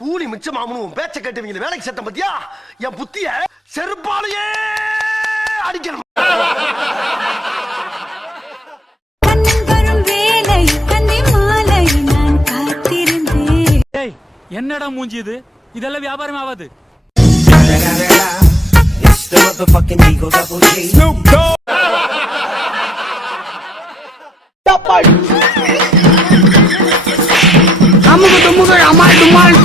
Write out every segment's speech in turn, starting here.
கூலி மிச்சமாமனு உன் பேச்ச கேட்டுவீங்க வேலைக்கு சட்டம் பத்தியா? என் புத்திய செருப்பாலேயே அடிக்கணும். என்னடா மூஞ்சி இது? இதெல்லாம் வியாபாரம் ஆகாது. அமுகு டுமுகள் அமால் டுமால்.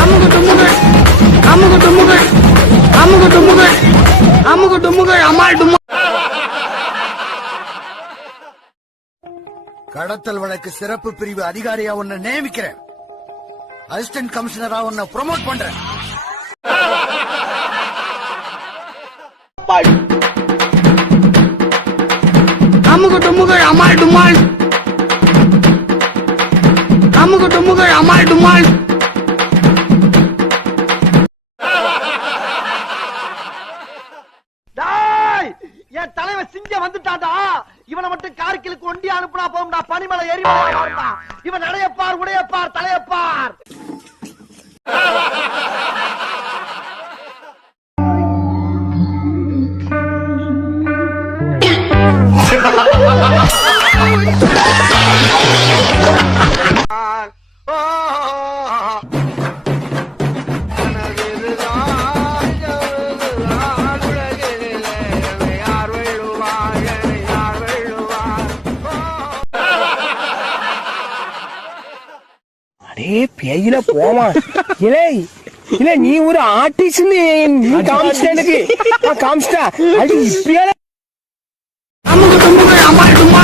அமுகு டுமுகள் அமுகு அமுகு அமுகு கடத்தல் வழக்கு சிறப்பு பிரிவு அதிகாரியா உன்னை நியமிக்கிறேன். அசிஸ்டன்ட் கமிஷனரா உன்னை ப்ரொமோட் பண்றேன். அமுகு டுமுகள் அமால் டுமால் அமுகு டுமுகள் அமால் டுமால் என் தலைவன் சிங்கம் வந்துட்டான்டா. இவனை மட்டும் கார்கிலுக்கு ஒண்டி அனுப்புனா போகும்டா பனிமலை எரிமலை இவன் நடையப்பார் உடையப்பார் தலையப்பார். அடே பேயில போமா இலே இல்ல நீ ஒரு ஆர்டிஸ்ட் நீ காமிச்சிட்ட எனக்கு நான் காமிச்சிட்டா அது இப்பயே அமுகு டுமுகள் அமால் டுமால்